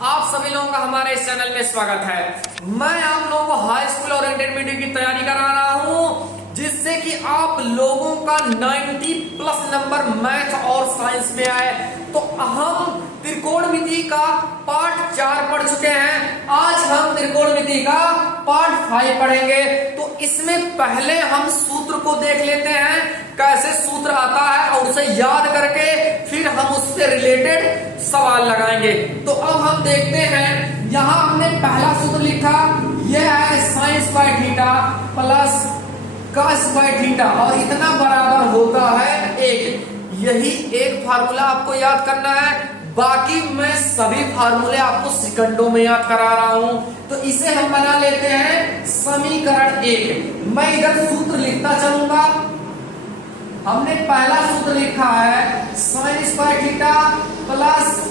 आप सभी लोगों का हमारे इस चैनल में स्वागत है। मैं आप लोगों को हाई स्कूल और इंटरमीडिएट की तैयारी करा रहा हूं, जिससे कि आप लोगों का 90 प्लस नंबर मैथ और साइंस में आए। तो हम त्रिकोणमिति का पार्ट 4 पढ़ चुके हैं। आज हम त्रिकोणमिति का पार्ट 5 पढ़ेंगे। तो इसमें पहले हम सूत्र को देख लेते हैं, कैसे सूत्र आता है, और उसे याद करके फिर हम उससे रिलेटेड सवाल लगाएंगे। तो अब हम देखते हैं, यहां हमने पहला सूत्र लिखा, यह है sine square theta plus cos square theta, और इतना बराबर होता है 1। यही एक फार्मूला आपको याद करना है। बाकी मैं सभी फार्मूले आपको सेकंडों में याद करा रहा हूं। तो इसे हम बना लेते हैं समीकरण 1। मैं इधर सूत्र लिखता चलूंगा। हमने पहला सूत्र लिखा है sine square theta plus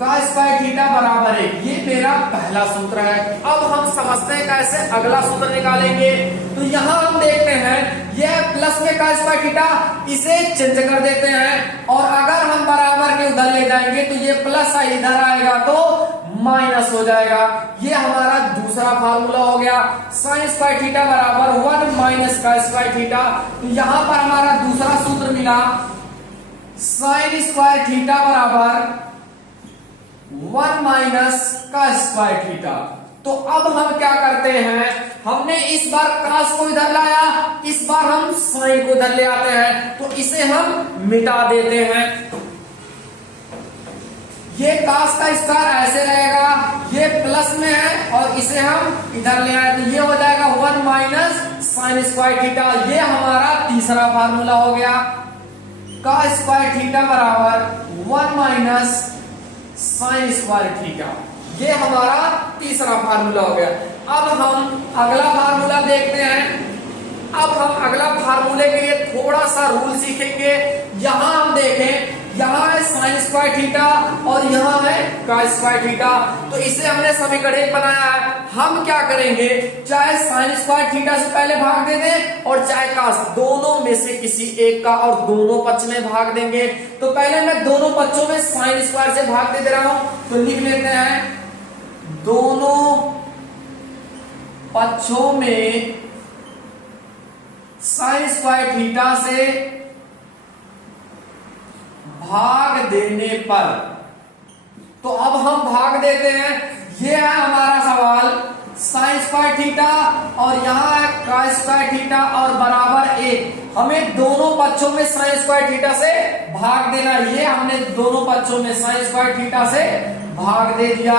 cos square theta बराबर 1। ये मेरा पहला सूत्र है। अब हम समझते हैं कैसे अगला सूत्र निकालेंगे। तो यहां हम देखते हैं, यह प्लस में कॉस स्क्वायर थीटा, इसे चेंज कर देते हैं, और अगर हम बराबर के उधर ले जाएंगे तो ये प्लस इधर आएगा तो माइनस हो जाएगा। ये हमारा दूसरा फार्मूला हो गया। साइन स्क्वायर थीटा बराबर 1 माइनस कॉस स्क्वायर थीटा। तो यहां पर हमारा दूसरा सूत्र मिला, साइन स्क्वायर थीटा बराबर 1 माइनस कॉस स्क्वायर थीटा। तो अब हम क्या करते हैं, हमने इस बार कॉस को इधर लाया, इस बार हम साइन को इधर ले आते हैं। तो इसे हम मिटा देते हैं। ये कॉस का स्क्वायर ऐसे रहेगा, ये प्लस में है, और इसे हम इधर ले आए तो ये हो जाएगा 1 माइनस साइन स्क्वायर थीटा। ये हमारा तीसरा फार्मूला हो गया। कॉस स्क्वायर थीटा बराबर 1 माइनस साइन स्क्वायर थीटा। ये हमारा तीसरा फार्मूला हो गया। अब हम अगला फार्मूला देखते हैं। अब हम अगला फार्मूले के लिए थोड़ा सा रूल सीखेंगे। यहां हम देखें, यहां है साइन स्क्वायर थीटा और यहां है कॉस स्क्वायर थीटा। तो इसे हमने समीकरण 1 बनाया है। हम क्या करेंगे, चाहे साइन स्क्वायर थीटा से पहले भाग दे दें और चाहे कॉस, दोनों में से किसी एक का, और दोनों पक्ष में भाग देंगे। तो पहले मैं दोनों पक्षों में साइन स्क्वायर से भाग दे रहा हूं। तो लिख लेते हैं, दोनों पक्षों में साइन स्क्वायर थीटा से भाग देने पर। तो अब हम भाग देते हैं। ये है हमारा सवाल, साइन स्क्वायर थीटा और यहां है कॉस स्क्वायर थीटा और बराबर 1। हमें दोनों पक्षों में साइन स्क्वायर थीटा से भाग देना। ये हमने दोनों पक्षों में साइन स्क्वायर थीटा से भाग दे दिया।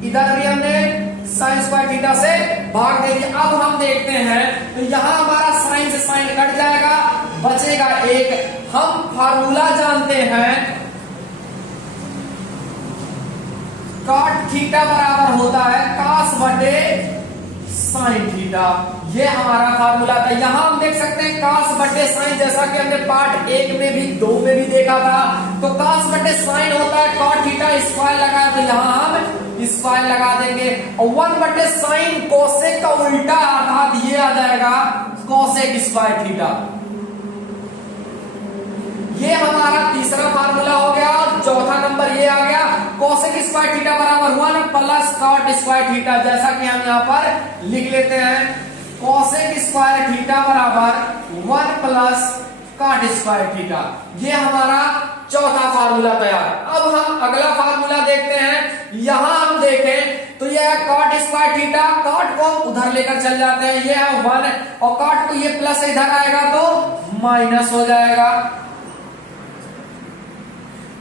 इधर भी हमने साइन स्क्वायर थीटा से भाग दे दिया। अब हम देखते हैं, तो यहां हमारा साइन से साइन कट जाएगा, बचेगा 1। हम फार्मूला जानते हैं, कॉट थीटा बराबर होता है कॉस बटे साइन थीटा। ये हमारा फार्मूला था। यहां हम देख सकते हैं कॉस बटे साइन, जैसा कि हमने पार्ट 1 में भी 2 में भी देखा था। तो कॉस बटे साइन होता है कॉट थीटा, स्क्वायर लगाया तो यहां हम स्क्वायर लगा देंगे, और 1 बटे साइन कोसेक का उल्टा, अर्थात ये आ जाएगा कोसेक स्क्वायर थीटा। ये हमारा तीसरा फार्मूला हो गया। और चौथा नंबर ये आ गया, कोसेक स्क्वायर थीटा बराबर 1 प्लस कॉट स्क्वायर थीटा। जैसा कि हम यहाँ पर लिख लेते हैं, कोसेक स्क्वायर थीटा बराबर 1 प्लस कॉट स्क्वायर थीटा। ये हमारा चौथा फार्मूला तैयार। अब हम अगला फार्मूला देखते हैं। यहां हम देखें तो यह है कॉट स्क्वायर थीटा, कॉट को उधर लेकर चल जाते हैं, ये है 1, और कॉट को ये प्लस इधर आएगा तो माइनस हो जाएगा।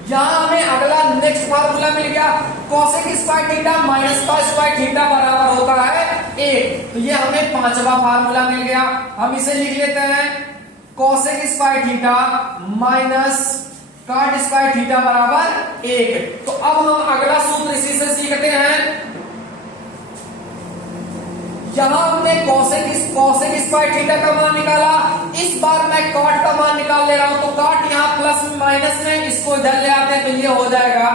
यहां हमें अगला नेक्स्ट फार्मूला मिल गया, cosec square theta minus cos square theta बराबर होता है 1। तो ये हमें पांचवा फार्मूला मिल गया। हम इसे लिख लेते हैं, cosec square theta minus cot square theta बराबर 1। तो अब हम अगला सूत्र इसी से सीखते हैं। यहां हमने कोसेक स्क्वायर थीटा का मान निकाला, इस बार मैं कॉट का मान निकाल ले रहा हूं। तो कॉट यहां प्लस में माइनस में, इसको इधर ले आते हैं तो ये हो जाएगा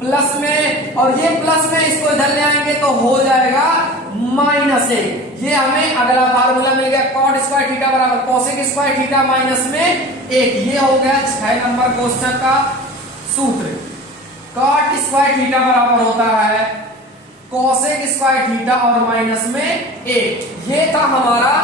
प्लस में, और ये प्लस में, इसको इधर ले आएंगे तो हो जाएगा माइनस 1। ये हमें अगला फार्मूला मिल गया, कॉट स्क्वायर थीटा बराबर कोसेक स्क्वायर थीटा माइनस में 1। ये हो गया 6 नंबर क्वेश्चन का सूत्र। कॉट स्क्वायर थीटा बराबर होता है कोसेक स्क्वायर थीटा और माइनस में ए। ये था हमारा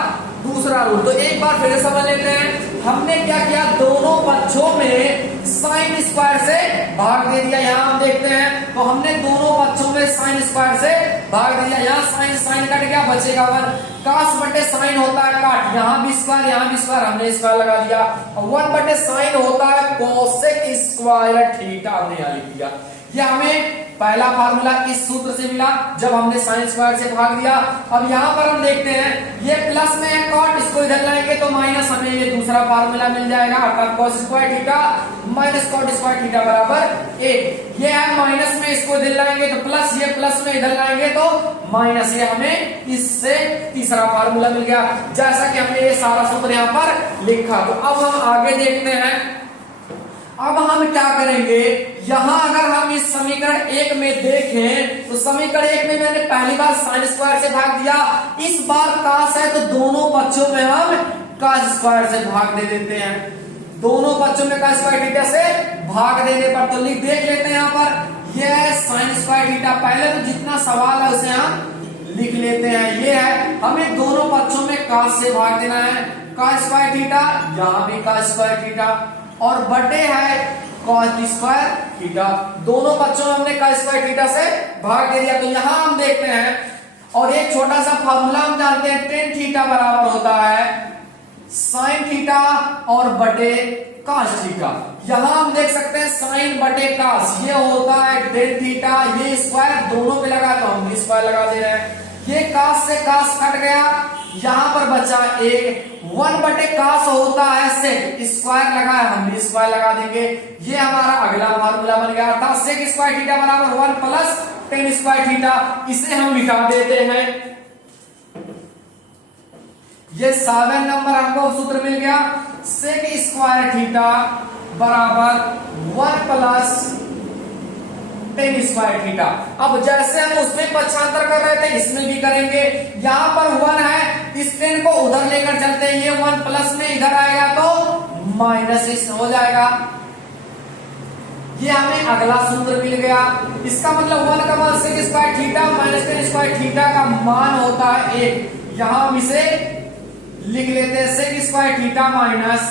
दूसरा रूल। तो एक बार फिर समझ लेते हैं। हमने क्या किया, दोनों पक्षों में साइन स्क्वायर से भाग दे दिया। यहां हम देखते हैं तो हमने दोनों पक्षों में साइन स्क्वायर से भाग दिया। यहां साइन साइन कट गया, बचेगा 1। कास बटे साइन होता है काट, यहां भी स्क्वायर यहां भी स्क्वायर, हमने स्क्वायर लगा दिया। 1 बटे साइन होता है कोसेक स्क्वायर थीटा, हमने यहां लिख दिया। ये हमें पहला फार्मूला इस सूत्र से मिला जब हमने साइन स्क्वायर से भाग दिया। अब यहां पर हम देखते हैं ये प्लस में है कॉट, इसको इधर लाएंगे तो माइनस, हमें ये दूसरा फार्मूला मिल जाएगा अर्थात cos square theta minus cot square theta बराबर 1। ये है माइनस में, इसको इधर लाएंगे तो प्लस, ये प्लस में इधर लाएंगे तो माइनस। ये हमें इससे तीसरा फार्मूला मिल गया जैसा कि हमने ये सारा सूत्र यहां पर लिखा। तो अब हम आगे देखते हैं। अब हम क्या करेंगे, यहां अगर हम इस समीकरण 1 में देखें तो समीकरण 1 में मैंने पहली बार साइन स्क्वायर से भाग दिया, इस बार कास है तो दोनों पक्षों में हम कास स्क्वायर से भाग दे देते हैं। दोनों पक्षों में कास स्क्वायर थीटा से भाग देने पर तो देख लेते हैं यहां पर यह है साइन स्क्वायर थीटा। पहले तो जितना सवाल है उसे हम लिख लेते हैं। ये है, हमें दोनों पक्षों में कास से भाग देना है, कास स्क्वायर थीटा, यहां भी कास स्क्वायर थीटा और बटे है कॉस स्क्वायर थीटा। दोनों पक्षों में हमने कॉस स्क्वायर थीटा से भाग दे दिया। तो यहां हम देखते हैं और एक छोटा सा फॉर्मूला हम जानते हैं, टेन थीटा बराबर होता है साइन थीटा और बटे कॉस थीटा। यहां हम देख सकते हैं साइन बटे कॉस, ये होता है टेन थीटा, ये स्क्वायर दोनों पे लगा तो हम स्क्वायर लगा दे रहे हैं। ये कॉस से कॉस कट गया, यहां पर बचा एक, 1 बटे कॉस होता है सेक, स्क्वायर लगा है हम भी स्क्वायर लगा देंगे। ये हमारा अगला फार्मूला बन गया था सेक स्क्वायर थीटा बराबर 1 प्लस टेन स्क्वायर थीटा। इसे हम मिटा देते हैं। ये 7 नंबर हमको सूत्र मिल गया, सेक स्क्वायर थीटा बराबर 1 प्लस टेन स्क्वायर थीटा। अब जैसे हम उसमें पक्षांतर कर रहे थे इसमें भी करेंगे। यहां पर 1 है, इस टेन को उधर लेकर चलते हैं, ये 1 प्लस में इधर आएगा तो माइनस इस हो जाएगा। ये हमें अगला सूत्र मिल गया। इसका मतलब 1 का मान sec square theta minus tan square theta का मान होता है 1। यहां हम इसे लिख लेते हैं sec square theta minus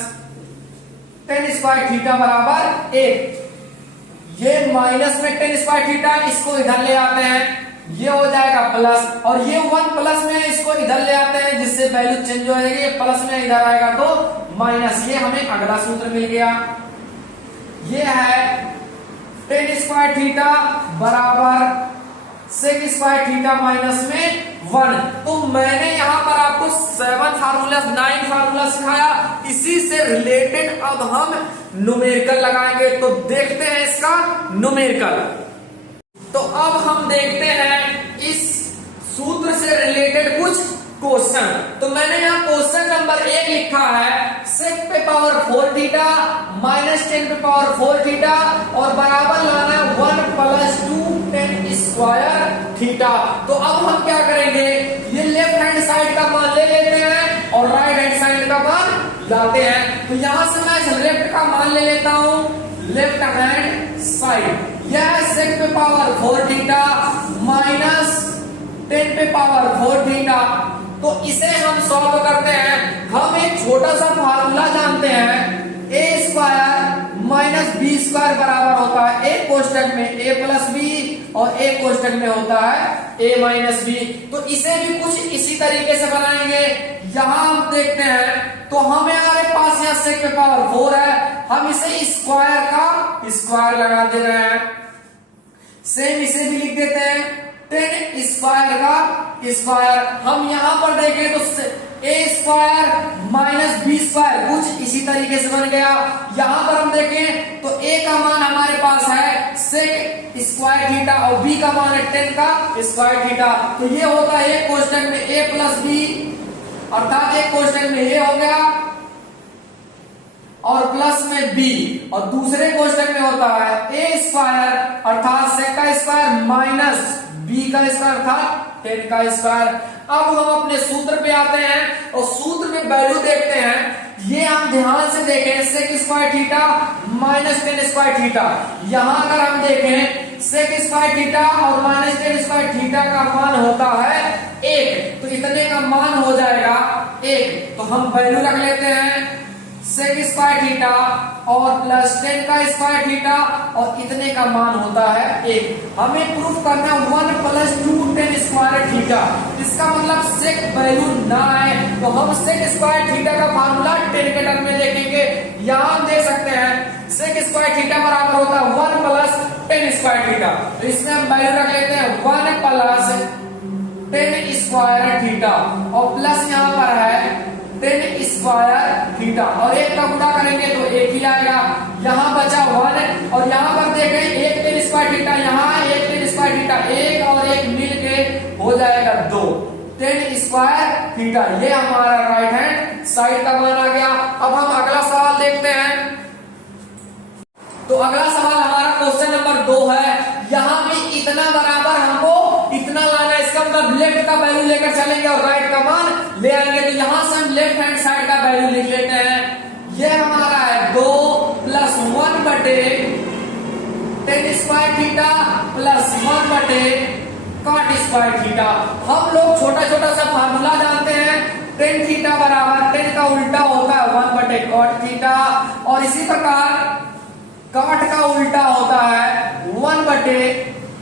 tan square theta बराबर 1। ये माइनस में टेन स्क्वायर थीटा, इसको इधर ले आते हैं, ये हो जाएगा प्लस, और ये 1 प्लस में इसको इधर ले आते हैं जिससे वैल्यू चेंज हो जाएगी, ये प्लस में इधर आएगा तो माइनस। ये हमें अगला सूत्र मिल गया। ये है टेन स्क्वायर थीटा बराबर सेक स्क्वायर थीटा माइनस में 1। तो मैंने यहां पर आपको 7 फार्मूला 9 फार्मूला सिखाया, इसी से रिलेटेड अब हम न्यूमेरिकल लगाएंगे। तो देखते हैं इसका न्यूमेरिकल। तो अब हम देखते हैं इस सूत्र से रिलेटेड कुछ क्वेश्चन। तो मैंने यहाँ क्वेश्चन नंबर 1 लिखा है सेक पे पावर 4 थीटा माइनस टेन पे पावर 4 थीटा और बराबर लाना है 1 प्लस 2 टेन स्क्वायर थीटा। तो अब हम क्या करेंगे, ये लेफ्ट हैंड साइड का मान ले लेते हैं और राइट हैंड साइड का मान लाते हैं। तो यहां से मैं लेफ्ट का मान ले लेता हूं, लेफ्ट हैंड साइड। यह सेक पे पावर 4 थीटा माइनस टेन पे पावर 4 थीटा। तो इसे हम सॉल्व करते हैं। हम एक छोटा सा फार्मूला जानते हैं, ए स्क्वायर माइनस बी स्क्वायर बराबर होता है एक कोष्टक में ए प्लस बी और एक कोष्टक में होता है ए माइनस बी। तो इसे भी कुछ इसी तरीके से बनाएंगे। यहां हम देखते हैं तो हमें हमारे पास यहाँ सेक पे पावर 4 है, हम इसे स्क्वायर का स्क्वायर लगा दे रहे हैं। सेम इसे भी लिख देते हैं टेन स्क्वायर का स्क्वायर। हम यहां पर देखें तो ए स्क्वायर माइनस बी स्क्वायर कुछ इसी तरीके से बन गया। यहां पर हम देखें तो ए का मान हमारे पास है सेक स्क्वायर थीटा और बी का मान है टेन का स्क्वायर थीटा। तो ये होता है एक कोष्टक में ए प्लस बी, अर्थात एक कोष्टक में ए हो गया और प्लस में बी, और दूसरे कोष्टक में होता है ए स्क्वायर अर्थात सेक का स्क्वायर माइनस बी का स्क्वायर अर्थात टेन का स्क्वायर। अब हम अपने सूत्र पे आते हैं और सूत्र में वैल्यू देखते हैं। ये हम ध्यान से देखें sec square theta minus tan square theta, यहां अगर हम देखें सेक स्क्वायर थीटा और माइनस टेन स्क्वायर थीटा का मान होता है 1, तो इतने का मान हो जाएगा 1। तो हम वैल्यू रख लेते हैं सेक स्क्वायर थीटा और प्लस टेन का स्क्वायर थीटा और इतने का मान होता है 1। हमें प्रूफ करना 1 प्लस 2 टेन स्क्वायर थीटा, इसका मतलब सेक वैल्यू ना आए तो हम सेक स्क्वायर थीटा का फार्मूला टेन के टर्म में देखेंगे। यहां हम देख सकते हैं सेक स्क्वायर थीटा बराबर होता है 1 प्लस टेन स्क्वायर थीटा, तो इसमें हम वैल्यू रख लेते हैं 1 प्लस टेन स्क्वायर थीटा और प्लस यहाँ पर है टेन स्क्वायर थीटा और एक का गुणा करेंगे तो एक ही आएगा। यहाँ बचा 1 और यहाँ पर देखें एक टेन स्क्वायर थीटा, यहाँ एक टेन स्क्वायर थीटा, एक और एक मिल के हो जाएगा 2 टेन स्क्वायर थीटा। ये हमारा राइट हैंड साइड का मान आ गया। अब हम अगला सवाल देखते हैं। तो अगला सवाल हमारा क्वेश्चन नंबर 2 है। यहाँ भी इतना बराबर हमको इतना लाना है, इसका मतलब लेफ्ट का वैल्यू लेकर चलेंगे और राइट का मान ले आएंगे। तो यहां से हम लेफ्ट हैंड साइड का वैल्यू लिख लेते हैं। ये हमारा है 2 प्लस 1 बटे टेन स्क्वायर थीटा प्लस 1 बटे कॉट स्क्वायर थीटा। हम लोग छोटा छोटा सा फार्मूला जानते हैं, टेन थीटा बराबर टेन का उल्टा होता है 1 बटे कॉट थीटा और इसी प्रकार कॉट का उल्टा होता है 1 बटे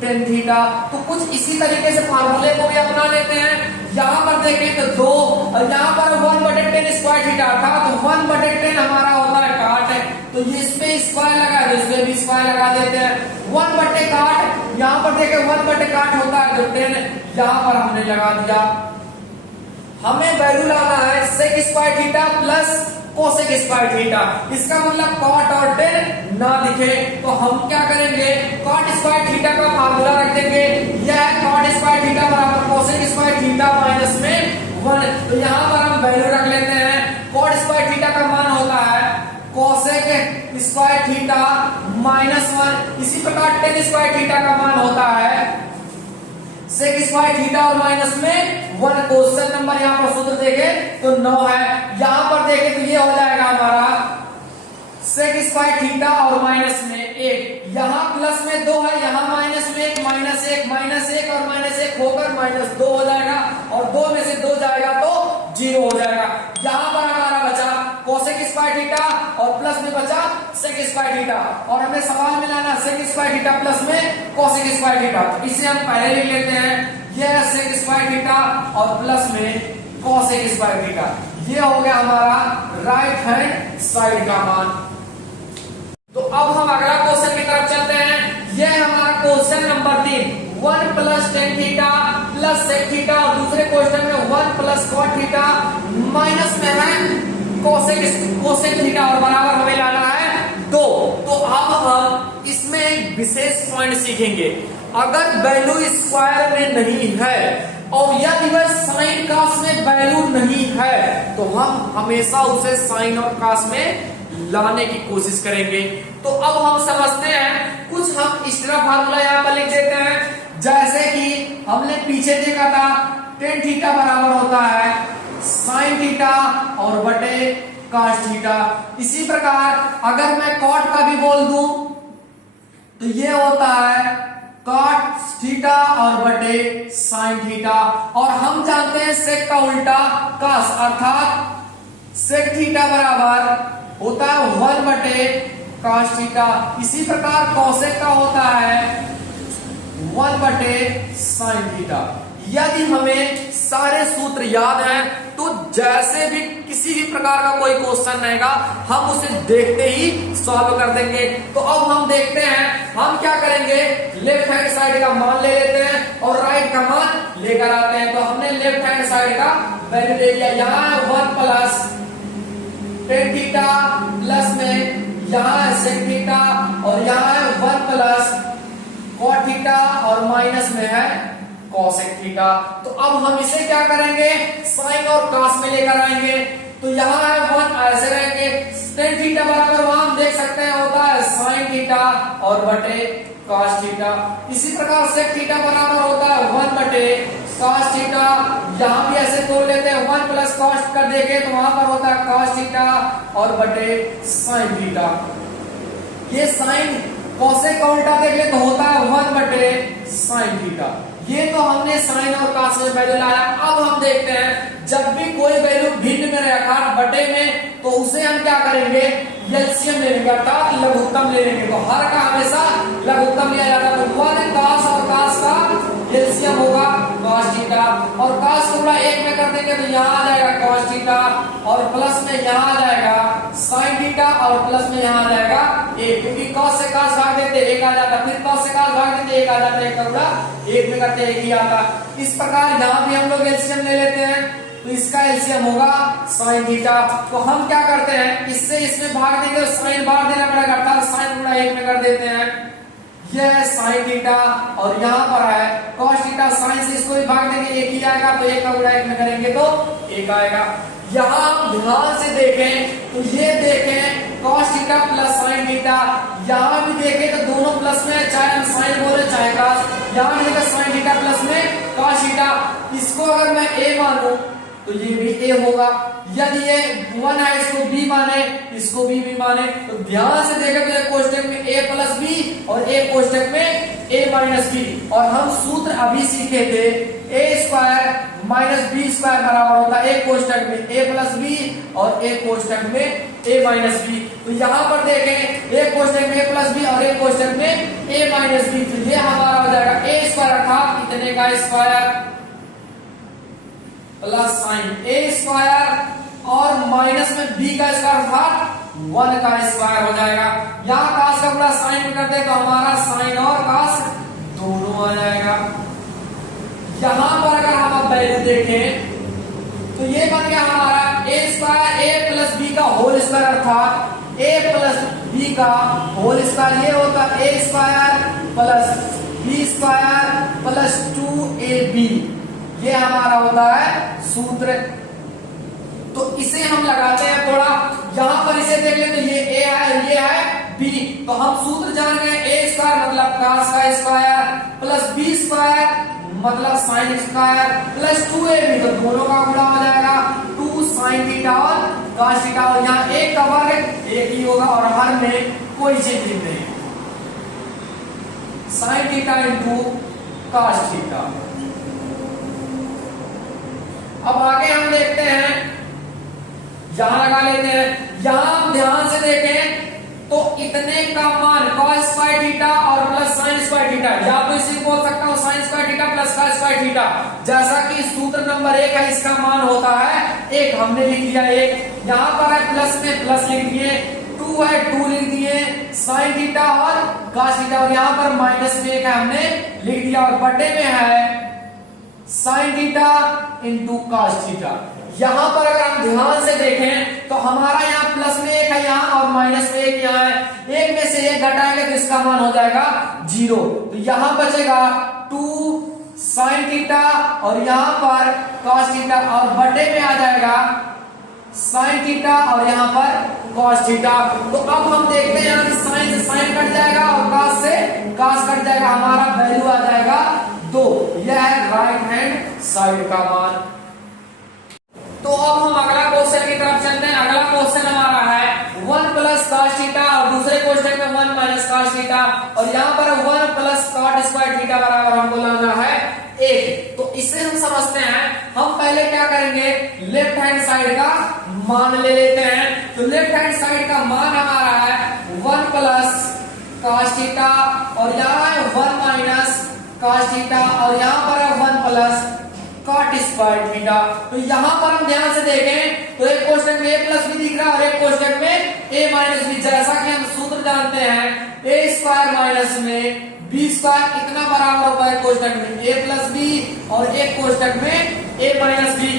टेन थीटा। तो कुछ इसी तरीके से फार्मूले को भी अपना लेते हैं। यहाँ पर देखें तो 2 और यहाँ पर 1 बटे टेन स्क्वायर थीटा था, तो 1 बटे टेन हमारा होता है काट है, तो ये इसमें स्क्वायर लगा है, इसमें भी स्क्वायर लगा देते हैं। 1 बटे काट, यहाँ पर देखें 1 बटे काट होता है तो 10 यहाँ पर हमने लगा दिया। हमें वैल्यू लाना है sec square theta plus cosec square theta, इसका मतलब कॉट और टेन ना दिखे तो हम क्या करेंगे कॉट स्क्वायर थीटा का फार्मूला रख देंगे। यह है कॉट स्क्वायर थीटा बराबर कोसेक स्क्वायर थीटा माइनस में 1। तो यहाँ पर हम वैल्यू रख लेते हैं। कॉट स्क्वायर थीटा का मान होता है कोसेक स्क्वायर थीटा माइनस 1, इसी प्रकार टेन स्क्वायर थीटा का मान होता है सेक स्क्वायर थीटा और माइनस में 1। क्वेश्चन नंबर यहाँ पर सूत्र देखें तो 9 है। यहाँ पर देखें तो ये हो जाएगा हमारा सेक स्क्वायर थीटा और माइनस में 1, यहाँ प्लस में 2 है, यहाँ माइनस में 1, माइनस 1 और माइनस 1 होकर माइनस 2 हो जाएगा और 2 में से 2 जाएगा तो 0 हो जाएगा। यहाँ पर हमारा बचा कोसेक स्क्वायर थीटा और प्लस में बचा सेक स्क्वायर थीटा और हमें सवाल में लाना सेक स्क्वायर थीटा प्लस में कोसेक स्क्वायर थीटा। तो इसे हम पहले लिख लेते हैं, यह सेक स्क्वायर थीटा और प्लस में कोसेक स्क्वायर थीटा। ये हो गया हमारा राइट हैंड साइड का मान। तो अब हम अगला क्वेश्चन की तरफ चलते हैं। यह हमारा question number 3, 1 plus tan theta plus sec theta और दूसरे क्वेश्चन में 1 प्लस कॉट थीटा माइनस में है कोसेक थीटा और बराबर हमें लाना है 2। तो अब हम इसमें एक विशेष पॉइंट सीखेंगे। अगर वैल्यू स्क्वायर में नहीं है और यदि वह साइन कास में वैल्यू नहीं है तो हम हमेशा उसे साइन और कास में लाने की कोशिश करेंगे। तो अब हम समझते हैं, कुछ हम एक्स्ट्रा फार्मूला यहाँ पर लिख देते हैं। जैसे कि हमने पीछे देखा था टेन थीटा बराबर होता है साइन थीटा और बटे कॉस थीटा। इसी प्रकार अगर मैं कॉट का भी बोल दूं तो ये होता है कॉट थीटा और बटे साइन थीटा और हम जानते हैं सेक का उल्टा कॉस अर्थात सेक थीटा बराबर होता है 1 बटे कॉस थीटा। इसी प्रकार कोसेक का होता है 1 बटे साइन थीटा। यदि हमें सारे सूत्र याद हैं तो जैसे भी किसी भी प्रकार का कोई क्वेश्चन रहेगा हम उसे देखते ही सॉल्व कर देंगे। तो अब हम देखते हैं हम क्या करेंगे, लेफ्ट हैंड साइड का मान ले लेते हैं और राइट का मान लेकर आते हैं। तो हमने लेफ्ट हैंड साइड का वैल्यू ले लिया, यहाँ है 1 प्लस टेन थीटा प्लस में यहाँ है सेक थीटा और यहाँ है 1 प्लस कॉट थीटा और माइनस में है कोसेक थीटा। तो अब हम इसे क्या करेंगे साइन और कॉस में लेकर आएंगे। तो यहाँ है 1 ऐसे रहेंगे, टेन थीटा बराबर वहां हम देख सकते हैं होता है साइन थीटा और बटे कॉस थीटा। इसी प्रकार सेक थीटा बराबर होता है 1 बटे cos थीटा, यहाँ भी ऐसे तोड़ लेते हैं, 1 प्लस cos कर देंगे तो वहां पर होता है cos थीटा और बटे sin थीटा। ये sin कोसेक का उल्टा देख ले तो होता है 1 बटे sin थीटा। ये तो हमने sin और cos में वैल्यू लाया। अब हम देखते हैं जब भी कोई वैल्यू भिन्न में रखा बटे में तो उसे हम क्या करेंगे, एलसीएम ले लेंगे अर्थात लघुत्तम ले लेंगे। तो हर का हमेशा लघुत्तम लिया जाता है। तो 1 cos और cos का एलसीएम होगा cos थीटा और cos को पूरा 1 में कर देंगे तो यहाँ आ जाएगा cos थीटा और प्लस में यहाँ आ जाएगा sin थीटा और प्लस में यहाँ आ जाएगा 1, क्योंकि cos से cos भाग देते 1 आ जाता, फिर cos से cos भाग देते 1 आ जाता, 1 का पूरा 1 में करते 1 ही आता। इस प्रकार यहाँ भी हम लोग एलसीएम ले लेते हैं तो इसका एलसीएम होगा sin थीटा। तो हम क्या करते हैं, इससे इसमें भाग देंगे तो sin भाग देना पड़ेगा अर्थात sin पूरा 1 में कर देते हैं। यह है sin थीटा और यहाँ पर है cos थीटा, sin से इसको भी भाग देंगे 1 ही आएगा तो 1 का गुणा 1 में करेंगे तो 1 आएगा। यहाँ हम ध्यान से देखें तो ये देखें cos theta plus sin theta, यहाँ भी देखें तो दोनों प्लस में, चाहे हम sin बोले चाहे cos। यहाँ भी देखें sin थीटा प्लस में cos थीटा, इसको अगर मैं a मानूं तो ये भी a होगा। यदि ये 1 है इसको b माने, इसको b माने तो ध्यान से देखें तो एक कोष्टक में a प्लस b और एक कोष्टक में a माइनस b। और हम सूत्र अभी सीखे थे a square minus b square बराबर होता है एक कोष्टक में a प्लस b और एक कोष्टक में a माइनस b। तो यहाँ पर देखें एक कोष्टक में a प्लस b और एक कोष्टक में a माइनस b, तो ये हमारा हो जाएगा a स्क्वायर अर्थात इतने का square plus sign a square और माइनस में b का स्क्वायर था 1 का स्क्वायर हो जाएगा। यहाँ cos का पूरा साइन कर दे तो हमारा साइन और cos दोनों आ जाएगा। यहाँ पर अगर हम अब वैल्यू देखें तो ये बन गया हमारा a square a plus b का होल स्क्वायर अर्थात a प्लस b का होल स्क्वायर, ये होता है a square plus b square plus 2ab, ये हमारा होता है सूत्र। तो इसे हम लगाते हैं थोड़ा, यहां पर इसे देख ले तो ये a है ये है b, तो हम सूत्र जान गए a स्क्वायर मतलब cos का स्क्वायर प्लस b स्क्वायर मतलब sin स्क्वायर प्लस 2ab, तो दोनों का गुणा हो जाएगा 2 sin थीटा और cos थीटा। और यहाँ एक का वर्ग एक ही होगा और हर में कोई चेंजिंग नहीं, sin theta into cos theta. अब आगे हम देखते हैं, यहां लगा लेते हैं। यहां हम ध्यान से देखें तो इतने का मान cos स्क्वायर थीटा और प्लस sin स्क्वायर थीटा, या तो इसे बोल सकता हूं sin square theta plus cos square theta. जैसा कि सूत्र नंबर 1 है इसका मान होता है 1, हमने लिख दिया 1। यहां पर है प्लस में प्लस लिख दिए, 2 है 2 लिख दिए sin थीटा और cos थीटा, और यहां पर माइनस में 1 है हमने लिख दिया और बटे में है sin theta into cos theta. यहां पर अगर हम ध्यान से देखें तो हमारा यहाँ प्लस में 1 है यहाँ और माइनस में 1 यहाँ है, 1 में से 1 घटाएंगे तो इसका मान हो जाएगा 0। तो यहां बचेगा 2 sin थीटा और यहां पर cos थीटा और बटे में आ जाएगा sin थीटा और यहाँ पर cos थीटा। तो अब हम देखते हैं यहाँ sin से sin कट जाएगा और cos से cos कट जाएगा, हमारा वैल्यू आ जाएगा 2। यह है राइट हैंड साइड का मान। तो अब हम अगला क्वेश्चन की तरफ चलते हैं। अगला क्वेश्चन हमारा है 1 प्लस cos थीटा और दूसरे क्वेश्चन में 1 माइनस cos थीटा, और यहाँ पर 1 प्लस cot स्क्वायर थीटा बराबर हमको लाना है 1। तो इसे हम समझते हैं। हम पहले क्या करेंगे, लेफ्ट हैंड साइड का मान ले लेते हैं। तो लेफ्ट हैंड साइड का मान हमारा है 1 प्लस cos थीटा और यहाँ है 1 माइनस cos थीटा और यहाँ पर है 1 प्लस cot स्क्वायर थीटा। तो यहाँ पर हम ध्यान से देखें तो एक कोष्टक में a प्लस b दिख रहा है और एक कोष्टक में a माइनस b। जैसा कि हम सूत्र जानते हैं a स्क्वायर माइनस में b स्क्वायर इतना बराबर होता है कोष्टक में a प्लस b और एक कोष्टक में a माइनस b।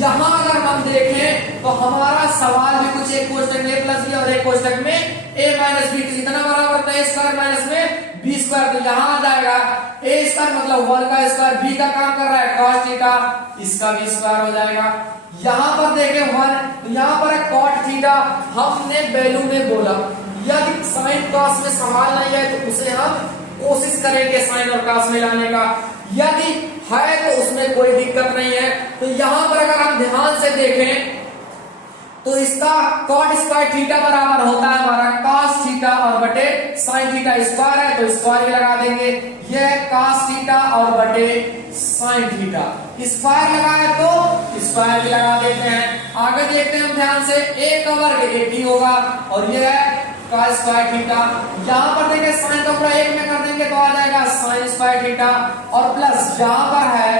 यहाँ अगर हम देखें तो हमारा सवाल भी कुछ एक कोष्टक में a प्लस b और एक कोष्टक में a माइनस b, तो इतना बराबर होता है a स्क्वायर माइनस में b स्क्वायर। तो यहाँ आ जाएगा a स्क्वायर मतलब 1 का स्क्वायर, b का काम कर रहा है cos थीटा, इसका भी स्क्वायर हो जाएगा। यहाँ पर देखें 1, तो यहाँ पर है cot थीटा। हमने वैल्यू में बोला यदि sin cos में सवाल नहीं है तो उसे हम कोशिश करेंगे sin और cos में लाने का। यदि है तो उसमें कोई दिक्कत नहीं है। तो यहां पर अगर हम ध्यान से देखें तो इसका कॉट स्क्वायर थीटा बराबर होता है हमारा cos थीटा और बटे sin थीटा। स्क्वायर है तो स्क्वायर ही लगा देंगे, ये है cos थीटा और बटे sin थीटा। स्क्वायर लगाए तो स्क्वायर भी लगा देते हैं। आगे देखते हैं हम ध्यान से, a का वर्ग एक ही होगा और ये है cos स्क्वायर थीटा। यहाँ पर देखें sin का पूरा एक में कर देंगे तो आ जाएगा sin स्क्वायर थीटा और प्लस यहाँ पर है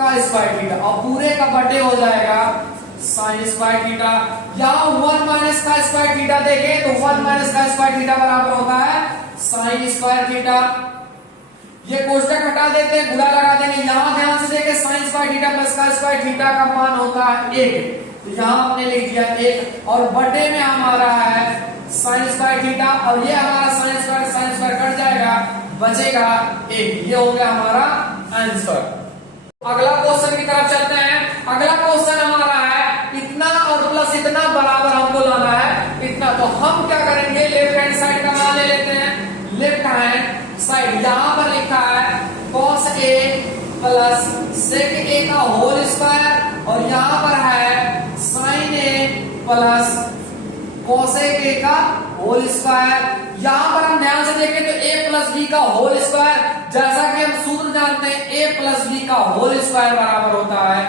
cos स्क्वायर थीटा और पूरे का बटे हो जाएगा साइन स्क्वायर थीटा। यहाँ 1 माइनस का स्क्वायर थीटा देखें तो 1 माइनस का स्क्वायर थीटा बराबर होता है साइन स्क्वायर थीटा। ये कोष्टक हटा देते हैं, गुणा लगा देंगे। यहाँ ध्यान से देखें साइन स्क्वायर थीटा प्लस का स्क्वायर थीटा का मान होता है 1, तो यहाँ हमने लिख दिया 1 और बटे में हमारा है साइन स्क्वायर थीटा और ये हमारा साइन स्क्वायर कट जाएगा, बचेगा 1। ये हो गया हमारा आंसर। अगला क्वेश्चन की तरफ चलते हैं। अगला क्वेश्चन हमारा है इतना और प्लस इतना बराबर हमको लाना है इतना। तो हम क्या करेंगे, लेफ्ट हैंड साइड का मान ले लेते हैं। लेफ्ट हैंड साइड यहां पर लिखा है cos a plus sec a का होल स्क्वायर और यहां पर है sin a plus cosec a का होल स्क्वायर। यहां पर हम ध्यान से देखें तो a प्लस b का होल स्क्वायर, जैसा कि हम सूत्र जानते हैं a प्लस b का होल स्क्वायर बराबर होता है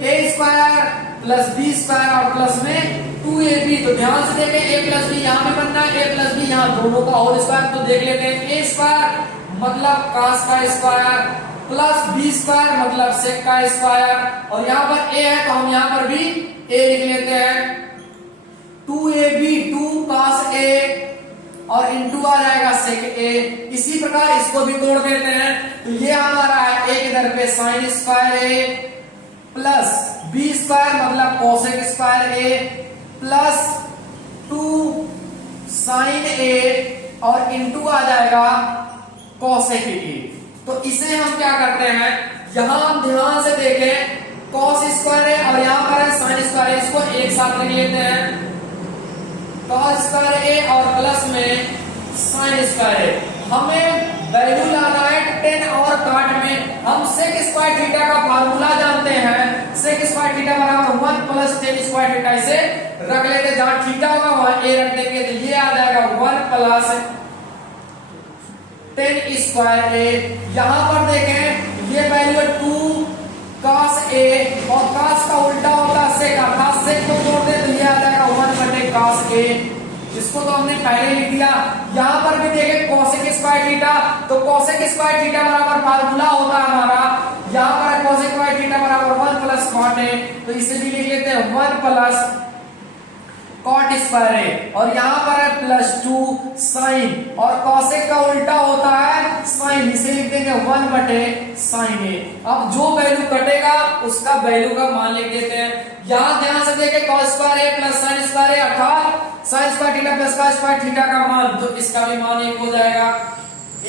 a square plus b square और प्लस में 2ab। तो ध्यान से देखें a प्लस बी यहाँ पे बनना है, a प्लस बी यहाँ दोनों का होल स्क्वायर। तो देख लेते हैं a स्क्वायर मतलब cos का स्क्वायर प्लस बी स्क्वायर मतलब sec का स्क्वायर और यहाँ पर a है तो हम यहाँ पर भी a लिख लेते हैं। 2ab 2 cos a और इंटू आ जाएगा sec a। इसी प्रकार इसको भी तोड़ देते हैं तो ये हमारा है a इधर पे sin square a plus b square मतलब cosec square a plus 2 sin a और इंटू आ जाएगा cosec a। तो इसे हम क्या करते हैं, यहां हम ध्यान से देखें cos स्क्वायर है और यहां पर है sin स्क्वायर है, इसको एक साथ लिख लेते हैं cos स्क्वायर a और प्लस में sin स्क्वायर a। हमें वैल्यू लाना है 10 और काट में। हम sec स्क्वायर थीटा का फार्मूला जानते हैं, sec स्क्वायर थीटा बराबर 1 प्लस 10 स्क्वायर थीटा। इसे रख लेते, जहां थीटा होगा वहां a रख देंगे तो ये आ जाएगा 1 प्लस 10 स्क्वायर a। यहां पर देखें ये वैल्यू 2 cos a और cos का उल्टा होता है sec, अर्थात sec को जोड़ दे तो ये आ जाएगा 1 बटे cos a। इसको तो हमने पहले लिख दिया। यहां पर भी देखें cosec स्क्वायर थीटा, तो cosec स्क्वायर थीटा बराबर फार्मूला होता है हमारा, यहां पर cosec स्क्वायर थीटा बराबर 1 प्लस cot है तो इसे भी लिख लेते हैं 1 प्लस cot स्क्वायर है और यहां पर है प्लस 2 sin और cosec का उल्टा होता है sin, इसे लिख देंगे 1 बटे sin है। अब जो वैल्यू कटेगा उसका वैल्यू का मान लिख देते हैं। यहां ध्यान से देखें cos स्क्वायर है प्लस sin स्क्वायर है अर्थात sin square theta plus cos square theta का मान, तो इसका भी मान 1 हो जाएगा।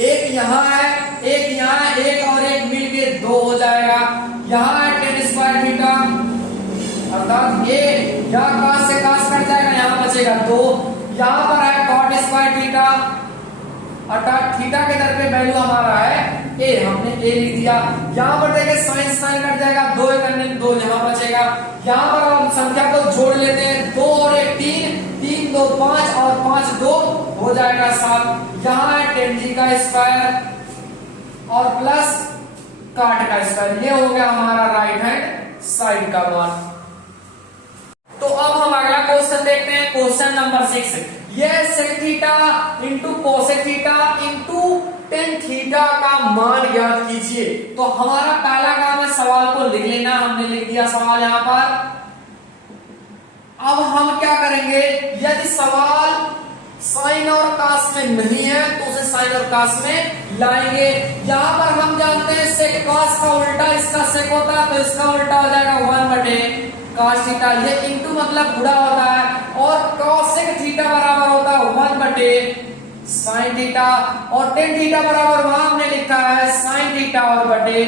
एक यहाँ है एक यहाँ है, एक और एक मिलके 2 हो जाएगा। यहाँ है tan स्क्वायर थीटा अर्थात a या cos से cos कट जाएगा, यहाँ बचेगा 2। यहाँ पर है cot स्क्वायर थीटा अर्थात थीटा के दर पे वैल्यू हमारा है a, हमने a लिख दिया। यहाँ पर देखें sin sin कट जाएगा, 2 करने 2 यहाँ बचेगा। यहाँ पर हम संख्या को जोड़ लेते हैं, 2 और 1 3, 3 2 5 और 5 2 हो जाएगा 7। यहाँ है tan g का स्क्वायर और प्लस cot का स्क्वायर। ये हो गया हमारा राइट हैंड साइड का मान। तो अब हम अगला क्वेश्चन देखते हैं, क्वेश्चन नंबर 6। यह sec theta into cosec theta into tan theta का मान ज्ञात कीजिए। तो हमारा पहला काम है सवाल को लिख लेना, हमने लिख दिया सवाल यहाँ पर। अब हम क्या करेंगे, यदि सवाल साइन और cos में नहीं है तो उसे साइन और cos में लाएंगे। यहाँ पर हम जानते हैं sec cos का उल्टा इसका sec होता है तो इसका उल्टा हो जाएगा 1 बटे cos थीटा। ये इंटू मतलब गुणा होता है और cosec थीटा बराबर होता है 1 बटे sin थीटा और tan थीटा बराबर वहां हमने लिखा है sin थीटा और बटे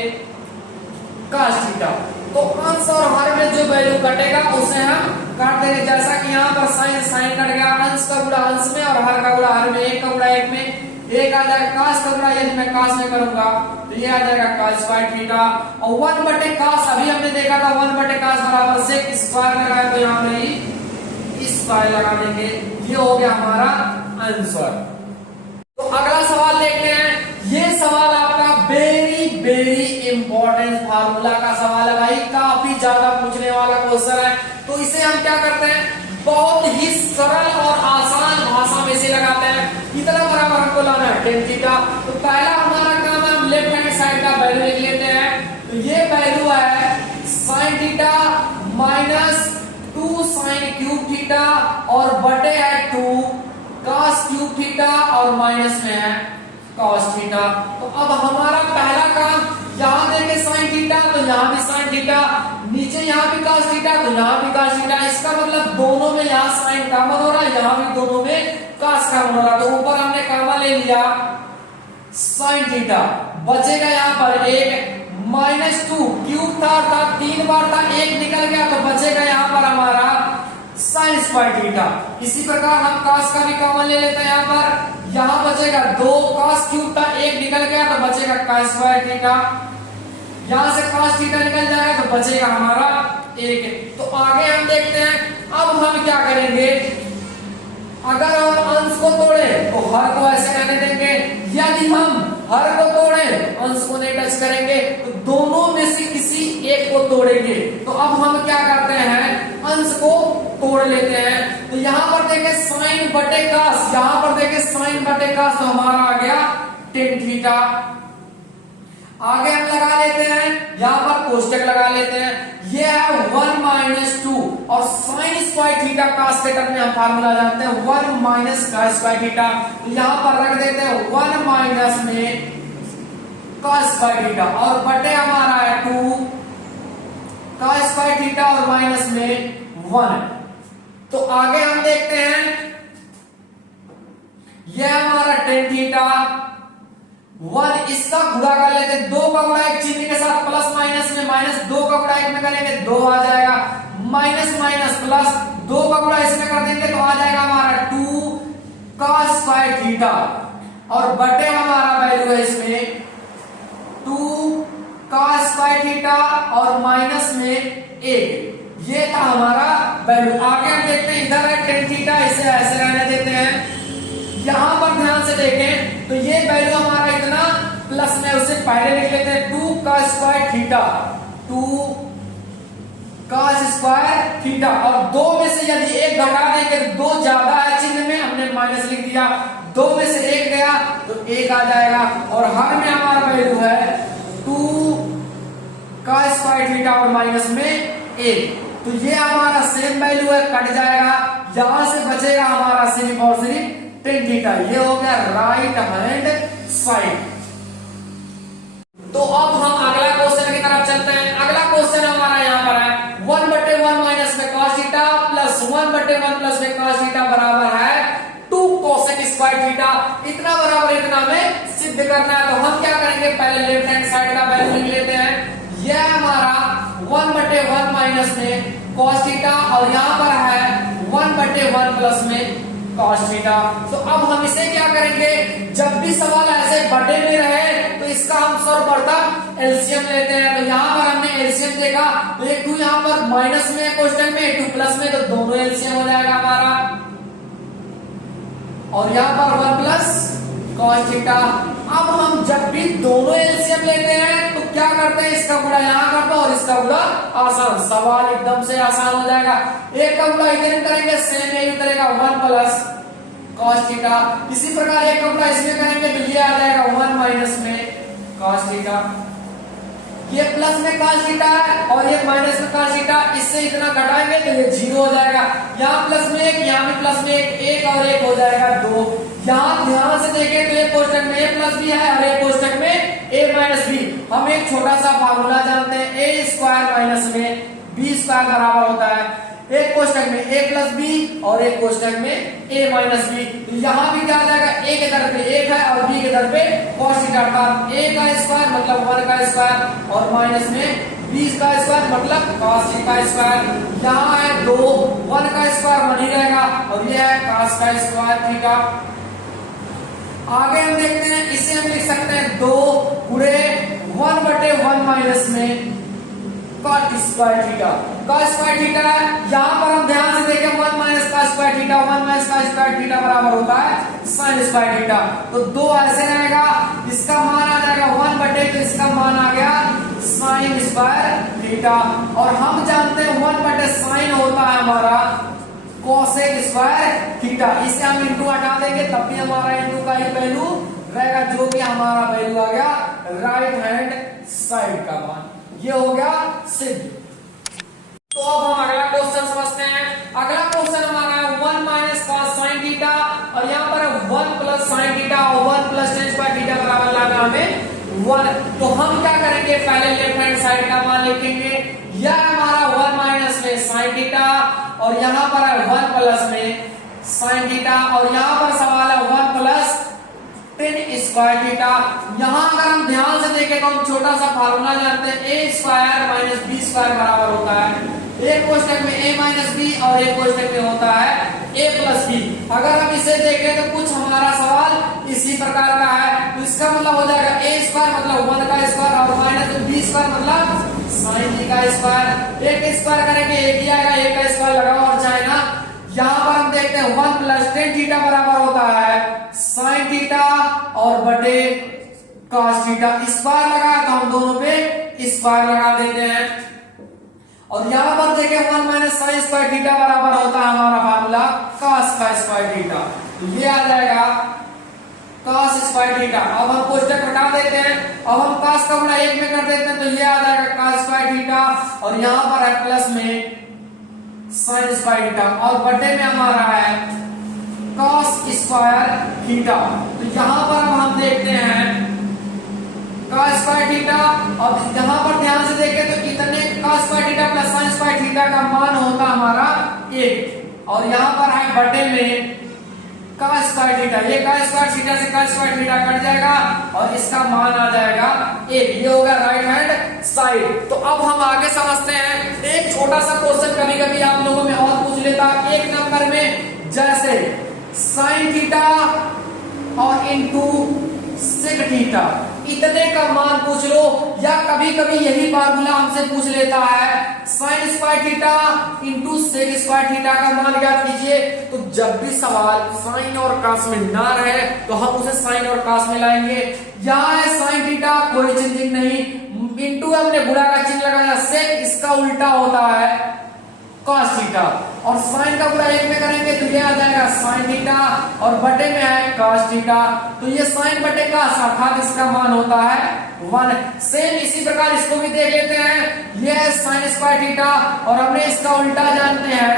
cos थीटा। तो अंश और हर में जो वैल्यू कटेगा उसे हम काट देंगे, जैसा कि यहाँ पर sin sin कट गया, अंश का गुणा अंश में और हर का गुणा हर में, एक का गुणा एक में, एक आ जाएगा cos का गुणा, यदि मैं cos में करूंगा तो ये आ जाएगा cos स्क्वायर थीटा, और 1 बटे cos अभी हमने देखा था 1 बटे cos बराबर से स्क्वायर लगाए, तो यहाँ पे ही स्क्वायर लगा देंगे, ये हो गया हमारा आंसर। तो अगला सवाल देखते हैं। ये सवाल आपका वेरी वेरी इंपॉर्टेंट फार्मूला का सवाल है भाई, काफी ज्यादा पूछने वाला क्वेश्चन है। तो इसे हम क्या करते हैं, बहुत ही सरल और आसान भाषा में से लगाते हैं। इतना बराबर हमको लाना है tan थीटा। तो पहला हमारा काम है, हम लेफ्ट हैंड साइड का वैल्यू लिख लेते हैं। तो ये वैल्यू है sin theta minus 2 sin cube theta और बटे है 2 cos क्यूब थीटा और माइनस में है cos थीटा। तो अब हमारा पहला काम, यहाँ देखे sin थीटा तो यहाँ भी sin थीटा, नीचे यहाँ भी cos थीटा तो यहाँ भी cos थीटा। इसका मतलब दोनों में यहाँ sin कॉमन हो रहा है, यहाँ भी दोनों में cos कॉमन हो रहा है। तो ऊपर हमने कॉमन ले लिया sin थीटा, बचेगा यहाँ पर एक माइनस 2 क्यूब था 3 बार था, एक निकल गया तो बचेगा यहाँ पर हमारा sin स्क्वायर थीटा। इसी प्रकार हम cos का भी कॉमन ले लेते हैं, यहाँ पर यहाँ बचेगा 2 cos क्यूब था, एक निकल गया तो बचेगा cos स्क्वायर थीटा, यहाँ से cos थीटा निकल जाएगा तो बचेगा हमारा 1। तो आगे हम देखते हैं, अब हम क्या करेंगे, अगर हम अंश को तोड़े तो हर को ऐसे रहने देंगे, यदि हम हर को तोड़े अंश को नहीं टच करेंगे तो दोनों में से किसी एक को तोड़ेंगे। तो अब हम क्या करते हैं, अंश को तोड़ लेते हैं। तो यहाँ पर देखें sin बटे cos, यहाँ पर देखें sin बटे cos, तो हमारा आ गया tan थीटा। आगे हम लगा लेते हैं, यहाँ पर कोष्टक लगा लेते हैं, ये है 1 माइनस 2 और sin स्क्वायर थीटा cos के टर्म में हम फार्मूला जानते हैं 1 माइनस cos स्क्वायर थीटा। यहाँ पर रख देते हैं 1 माइनस में cos स्क्वायर थीटा और बटे हमारा है 2 cos स्क्वायर थीटा और माइनस में 1। तो आगे हम देखते हैं, यह हमारा tan थीटा 1, इसका गुणा कर लेते हैं, 2 का गुणा एक चिन्ह के साथ प्लस माइनस में, माइनस 2 का गुणा एक में करेंगे 2 आ जाएगा, माइनस माइनस प्लस 2 का गुणा इसमें कर देंगे तो आ जाएगा हमारा 2 cos स्क्वायर थीटा और बटे हमारा वैल्यू है इसमें 2 cos स्क्वायर थीटा और माइनस में 1। ये था हमारा वैल्यू। आगे हम देखते हैं, इधर है tan थीटा, इसे ऐसे रहने देते हैं। यहां पर ध्यान से देखें तो ये वैल्यू हमारा इतना प्लस में, उसे पहले लिख लेते हैं 2 cos square theta, 2 cos square theta और 2 में से यदि एक घटा देंगे तो 2 ज्यादा है चिन्ह में, हमने माइनस लिख दिया, 2 में से एक गया तो 1 आ जाएगा और हर में हमारा वैल्यू है 2 cos स्क्वायर थीटा और माइनस में 1। तो ये हमारा सेम वैल्यू है, कट जाएगा, यहां से बचेगा हमारा सिर्फ और सिर्फ tan थीटा। ये हो गया राइट हैंड साइड। तो अब हम अगला क्वेश्चन की तरफ चलते हैं। अगला क्वेश्चन हमारा यहाँ पर है 1 बटे 1 माइनस में cos थीटा प्लस 1 बटे 1 प्लस में cos थीटा बराबर है 2 cosec स्क्वायर थीटा। इतना बराबर इतना में सिद्ध करना है। तो हम क्या करेंगे, पहले लेफ्ट हैंड साइड का वैल्यू लिख लेते हैं। यह हमारा 1 बटे 1 माइनस में cos थीटा और यहाँ पर है 1 बटे 1 प्लस में cos थीटा। तो अब हम इसे क्या करेंगे, जब भी सवाल ऐसे बटे में रहे तो इसका हम सर्वप्रथम एलसीएम लेते हैं। तो यहाँ पर हमने एलसीएम देखा तो एक 2 यहाँ पर माइनस में क्वेश्चन में, 2 प्लस में, तो दोनों एलसीएम हो जाएगा हमारा और यहाँ पर 1 प्लस cos थीटा। अब हम जब भी दोनों एलसीएम लेते हैं तो क्या करते हैं, इसका गुणा यहाँ कर दो और इसका गुणा आसान, सवाल एकदम से आसान हो जाएगा। एक का गुणा इधर करेंगे, सेम यही करेगा 1 प्लस cos थीटा। इसी प्रकार एक का गुणा इसमें करेंगे तो ये आ जाएगा 1 माइनस में cos थीटा। ये प्लस में cos थीटा है और ये माइनस में cos थीटा, इससे इतना घटाएंगे तो ये 0 हो जाएगा। यहाँ प्लस में 1, यहाँ भी प्लस में 1 और 1 हो जाएगा 2। यहाँ ध्यान से देखें तो एक कोष्टक में a प्लस बी है और एक कोष्टक में a माइनस बी। हम एक छोटा सा फार्मूला जानते हैं, a स्क्वायर माइनस में b स्क्वायर बराबर होता है एक कोष्टक में a प्लस बी और एक कोष्टक में a माइनस बी। यहाँ भी क्या आ जाएगा, a के दर पे 1 है और b के दर पे cos थीटा, अर्थात a का स्क्वायर मतलब 1 का स्क्वायर और माइनस में b का स्क्वायर मतलब cos का स्क्वायर। यहाँ है 2, 1 का स्क्वायर 1 ही रहेगा और ये है cos का स्क्वायर थीटा। आगे हम देखते हैं, इसे हम लिख सकते हैं 2 गुणे 1/1 माइनस में cot square theta. cos square theta है, यहां पर हम ध्यान से देखें 1 minus cos square theta, 1 minus cos square theta बराबर होता है sin स्क्वायर थीटा। तो 2 ऐसे रहेगा, इसका मान आ जाएगा 1/, तो इसका मान आ गया sin स्क्वायर थीटा। और हम जानते हैं 1/sin होता है हमारा cosec स्क्वायर थीटा। इसे हम इंटू हटा देंगे तब भी हमारा इंटू का ही वैल्यू रहेगा, जो कि हमारा वैल्यू आ गया राइट हैंड साइड का मान। ये हो गया सिद्ध। तो अब हम अगला क्वेश्चन समझते हैं। अगला क्वेश्चन हमारा है 1 माइनस cos sin थीटा, और यहाँ पर 1 प्लस sin थीटा और 1 प्लस tan स्क्वायर थीटा बराबर लाना हमें 1। तो हम क्या करेंगे, पहले लेफ्ट हैंड साइड का मान लिखेंगे। यह हमारा 1 माइनस में sin थीटा, और यहाँ पर है 1 प्लस में sin थीटा, और यहाँ पर सवाल है 1 प्लस tan स्क्वायर थीटा। यहां अगर हम ध्यान से देखें तो हम छोटा सा फार्मूला जानते हैं, a square minus b square बराबर होता है एक कोष्ठक में a माइनस b और एक कोष्ठक में होता है a प्लस b। अगर हम इसे देखें तो कुछ हमारा सवाल इसी प्रकार का है, तो इसका मतलब हो जाएगा a स्क्वायर मतलब 1 का स्क्वायर और माइनस b स्क्वायर मतलब sin b का स्क्वायर। एक स्क्वायर करेंगे एक ही आएगा, एक का स्क्वायर लगाओ और चाहे ना। यहां पर हम देखते हैं 1 प्लस tan थीटा बराबर होता है sin थीटा और बटे cos थीटा। स्क्वायर लगा तो हम दोनों पे स्क्वायर लगा देते हैं। और यहां पर देखें 1 माइनस sin स्क्वायर थीटा बराबर होता है हमारा फार्मूला cos का स्क्वायर थीटा। तो ये आ जाएगा cos स्क्वायर थीटा। अब हम कोष्ठक हटा देते हैं, अब हम cos का गुणा 1 में कर देते हैं, तो ये आ जाएगा cos स्क्वायर थीटा, और यहां पर है प्लस में sin स्क्वायर थीटा, और बटे में हमारा है cos स्क्वायर थीटा। तो यहां पर हम देखते हैं cos स्क्वायर थीटा, और यहां पर ध्यान से देखें तो इतने cos square theta plus sin square theta का मान होता हमारा 1, और यहां पर है बटे में cos स्क्वायर थीटा। ये cos स्क्वायर थीटा से cos स्क्वायर थीटा कट जाएगा और इसका मान आ जाएगा 1। ये होगा राइट हैंड साइड। तो अब हम आगे समझते हैं, एक छोटा सा क्वेश्चन कभी कभी आप लोगों में और पूछ लेता है 1 नंबर में, जैसे sin थीटा और इंटू सेक थीटा, इतने का मान पूछ लो, या कभी कभी यही फार्मूला हमसे पूछ लेता है sin square theta into sec square theta का मान ज्ञात कीजिए। तो जब भी सवाल साइन और cos में ना रहे तो हम उसे साइन और cos में लाएंगे। यहाँ है sin थीटा, कोई चेंजिंग नहीं, इंटू हमने गुणा का चिन्ह लगाया, सेक इसका उल्टा होता है cos थीटा, और sin का गुणा 1 में करेंगे तो ये आ जाएगा sin थीटा, और बटे में है cos थीटा। तो ये sin बटे cos अर्थात इसका मान होता है 1। सेम इसी प्रकार इसको भी देख लेते हैं, ये है sin स्क्वायर थीटा, और हमने इसका उल्टा जानते हैं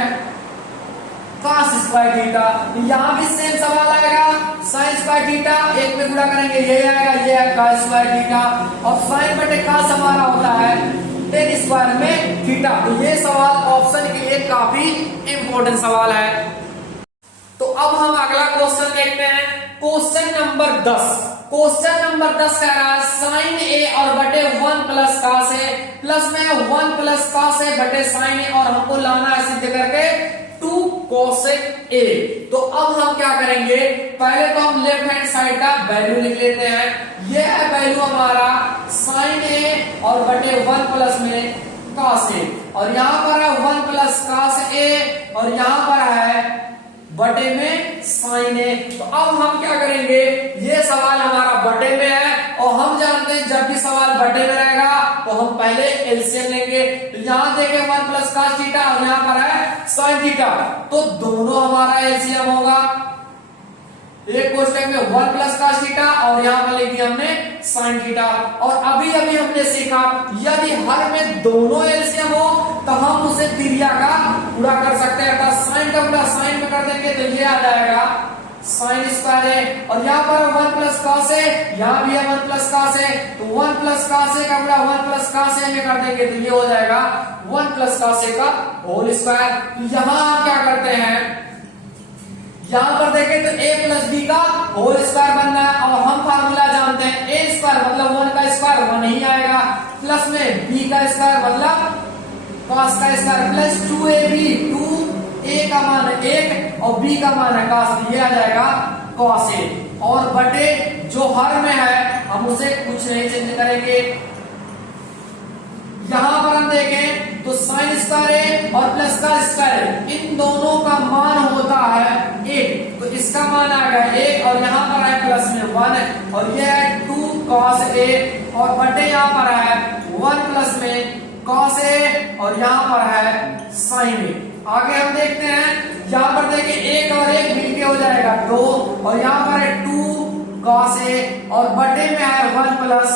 cos स्क्वायर थीटा। तो यहाँ भी सेम सवाल आएगा, sin स्क्वायर थीटा 1 में गुणा करेंगे ये आएगा, ये है cos स्क्वायर थीटा, और sin बटे cos हमारा होता है tan स्क्वायर में थीटा। तो ये सवाल ऑप्शन के लिए काफी इंपॉर्टेंट सवाल है। तो अब हम अगला क्वेश्चन देखते हैं, क्वेश्चन नंबर 10। क्वेश्चन नंबर 10 कह रहा है sin a और बटे 1 प्लस cos a, प्लस में 1 प्लस cos a बटे sin a, और हमको लाना है सिद्ध करके 2 cosec a। तो अब हम क्या करेंगे, पहले तो हम लेफ्ट हैंड साइड का वैल्यू लिख लेते हैं। ये है वैल्यू हमारा sin a और बटे 1 प्लस में cos a, और यहाँ पर है 1 प्लस cos a, और यहाँ पर है बटे में sin a। तो अब हम क्या करेंगे, ये सवाल हमारा बटे में है, और हम जानते हैं जब भी सवाल बटे में रहेगा तो हम पहले एलसीएम लेंगे। तो यहाँ देखें 1 प्लस cos थीटा और यहाँ पर है sin थीटा, तो दोनों हमारा एलसीएम होगा। एक कोष्ठक में 1 प्लस cos थीटा और यहाँ पर लिख दिया हमने sin थीटा। और अभी अभी हमने सीखा यदि हर में दोनों एलसीएम हो तो हम उसे तिर्या का गुणा कर सकते हैं, अर्थात sin का गुणा sin में कर देंगे तो ये आ जाएगा sin स्क्वायर है, और यहाँ पर 1 प्लस cos है, यहाँ भी है 1 प्लस cos है, तो 1 प्लस cos का गुणा 1 प्लस cos में कर देंगे तो ये हो जाएगा 1 प्लस cos का होल स्क्वायर। तो यहाँ आप क्या करते हैं, यहां पर देखें तो a प्लस बी का होल स्क्वायर बनना है, और हम फार्मूला जानते हैं a स्क्वायर मतलब 1 का स्क्वायर 1 ही आएगा, प्लस में b का स्क्वायर मतलब cos का स्क्वायर प्लस 2ab, 2a का मान है 1 और b का मान है cos, ये आ जाएगा cos a। और बटे जो हर में है हम उसे कुछ नहीं चेंज करेंगे। यहां पर हम देखें तो साइन स्क्वायर ए और प्लस का स्क्वायर इन दोनों का मान होता है 1, तो इसका मान आ गया 1 और यहाँ पर है प्लस में 1 और यह है 2 cos a और बटे यहाँ पर है 1 प्लस में cos a और यहाँ पर है sin a। आगे हम देखते हैं, यहाँ पर देखिए 1 और 1 मिलके हो जाएगा 2 और यहाँ पर है 2 cos a और बटे में है 1 प्लस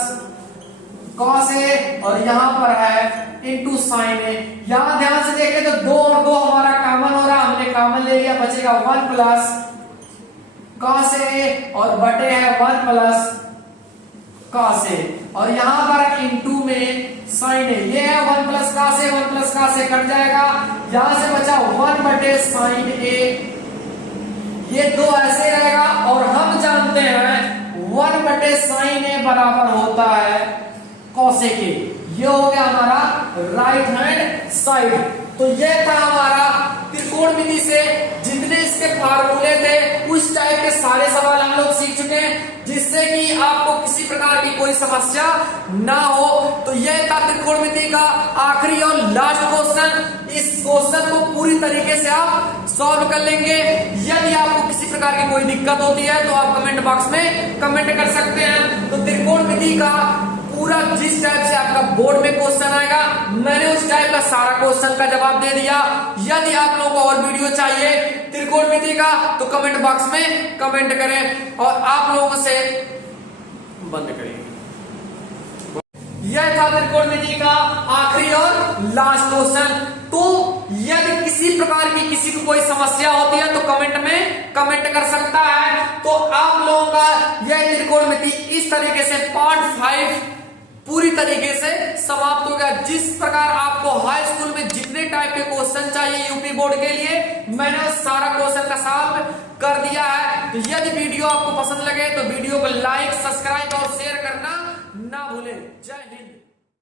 cos a और यहाँ पर है इंटू साइन a। यहाँ ध्यान से देखें तो 2 और 2 हमारा कॉमन हो रहा, हमने कॉमन ले लिया, बचेगा 1 प्लस cos a और बटे है 1 प्लस cos a और यहाँ पर इंटू में साइन a। ये है 1 plus cos a, 1 plus cos a cut जाएगा, यहाँ से बचा 1 बटे साइन a। ये 2 ऐसे रहेगा और हम जानते हैं 1 बटे साइन a बराबर होता है cos a के। ये हो गया हमारा राइट हैंड साइड। तो ये था हमारा त्रिकोणमिति से जितने इसके फार्मूले थे उस टाइप के सारे सवाल हम लोग सीख चुके हैं, जिससे कि आपको किसी प्रकार की कोई समस्या ना हो। तो यह था त्रिकोणमिति का आखिरी और लास्ट क्वेश्चन। इस क्वेश्चन को पूरी तरीके से आप सॉल्व कर लेंगे। यदि आपको किसी प्रकार की कोई दिक्कत होती है तो आप कमेंट बॉक्स में कमेंट कर सकते हैं। तो त्रिकोणमिति का पूरा जिस टाइप से आपका बोर्ड में क्वेश्चन आएगा मैंने उस टाइप का सारा क्वेश्चन का जवाब दे दिया। यदि आप लोगों को और वीडियो चाहिए त्रिकोणमिति का तो कमेंट बॉक्स में कमेंट करें और आप लोगों से बंद करेंगे। यह था त्रिकोणमिति का आखिरी और लास्ट क्वेश्चन। तो यदि किसी प्रकार की किसी को कोई समस्या होती है तो कमेंट में कमेंट कर सकता है। तो आप लोगों का यह त्रिकोणमिति इस तरीके से पार्ट 5 पूरी तरीके से समाप्त हो गया। जिस प्रकार आपको हाई स्कूल में जितने टाइप के क्वेश्चन चाहिए यूपी बोर्ड के लिए मैंने सारा क्वेश्चन का सॉल्व कर दिया है। तो यदि वीडियो आपको पसंद लगे तो वीडियो को लाइक, सब्सक्राइब और शेयर करना ना भूलें। जय हिंद।